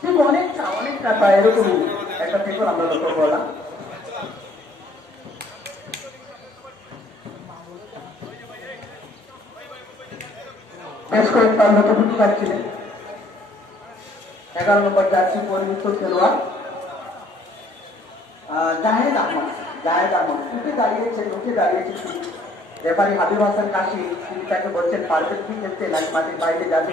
ঠিক অনেকটা অনেকটা প্রায় এরকমই একটা পেপার আমরা লক্ষ্য করলাম। বেশ আমরা টুকুটি পাচ্ছিলেন এগারো নম্বর জার্সি পরিমিত খেলোয়াড় জাহেদ আহমদ। জাহেদ আহমদ, উঠে দাঁড়িয়েছে উঠে দাঁড়িয়েছে। রেফারি হাবিব হাসান কাশি, তিনি তাকে বলছেন পারফেক্টলি খেলতে নাকি মাঠের বাইরে যাবে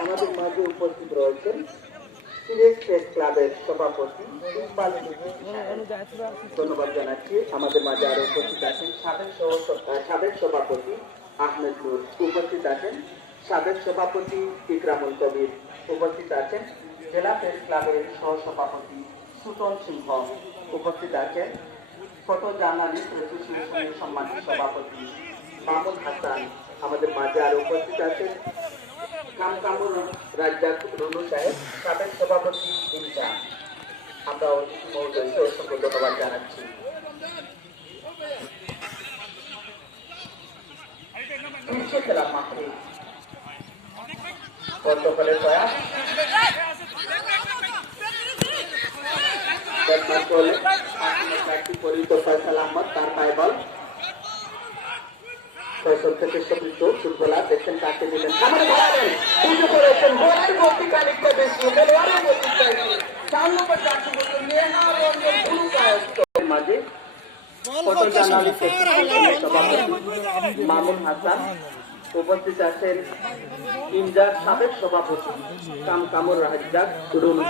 আমাদের মাঝে উপস্থিত রয়েছেন সিলেট প্রেস ক্লাবের সভাপতি ধন্যবাদ জানাচ্ছি আমাদের মাঝে আরও উপস্থিত আছেন সাবেক সভাপতি আহমেদ উপস্থিত আছেন সাবেক সভাপতি ইকরামুল কবির উপস্থিত আছেন। জেলা প্রেস ক্লাবের সহ সভাপতি সুতন সিংহ উপস্থিত আছেন। ফটো জার্নালিস্ট অ্যাসোসিয়েশনের সম্মানিত সভাপতি মামুন হাসান আমাদের মাঝে আরও উপস্থিত আছেন। কামকামুর রাজ্জাক রুনু সাহেব, সাবেক সভাপতি আমরা মহোদয়কে অসংখ্য ধন্যবাদ জানাচ্ছি। গতকালের প্রয়াস ব্যাটসম্যান করলেন একটি পরিচিত ফয়সাল আহমদ তার পায়ে বল ফয়সল থেকে সতীর্থ ফুটবলার দেখছেন কাকে দিলেন আমার ভাড়ালেন বুঝে পড়েছেন গোলের গতি খানিকটা বেশি খেলোয়াড়ের গতি চাইছে চার নম্বর চারটি বছর নেহা রঞ্জন গুরু কায়স্ত মাঝে ফটো জার্নালিস্টের সভাপতি মামুন হাসান উপস্থিত আছেন ইন্ডিয়ার সাবেক সভাপতি কাম কামর রাজ্জাক। রুনু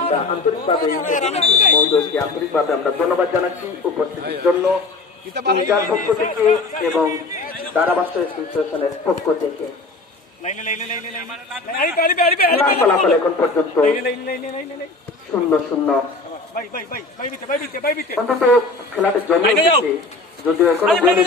আমরা আন্তরিকভাবে মহোদয়কে আন্তরিকভাবে আমরা ধন্যবাদ জানাচ্ছি উপস্থিতির জন্য। ইন্ডিয়ার পক্ষ থেকে এবং পক্ষ থেকে। ফলাফল এখন পর্যন্ত শূন্য শূন্য। অন্তত খেলাটা জমে যদিও এখনও গোলের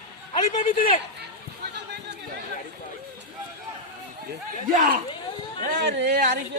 bir direk. Ya. Yani Arif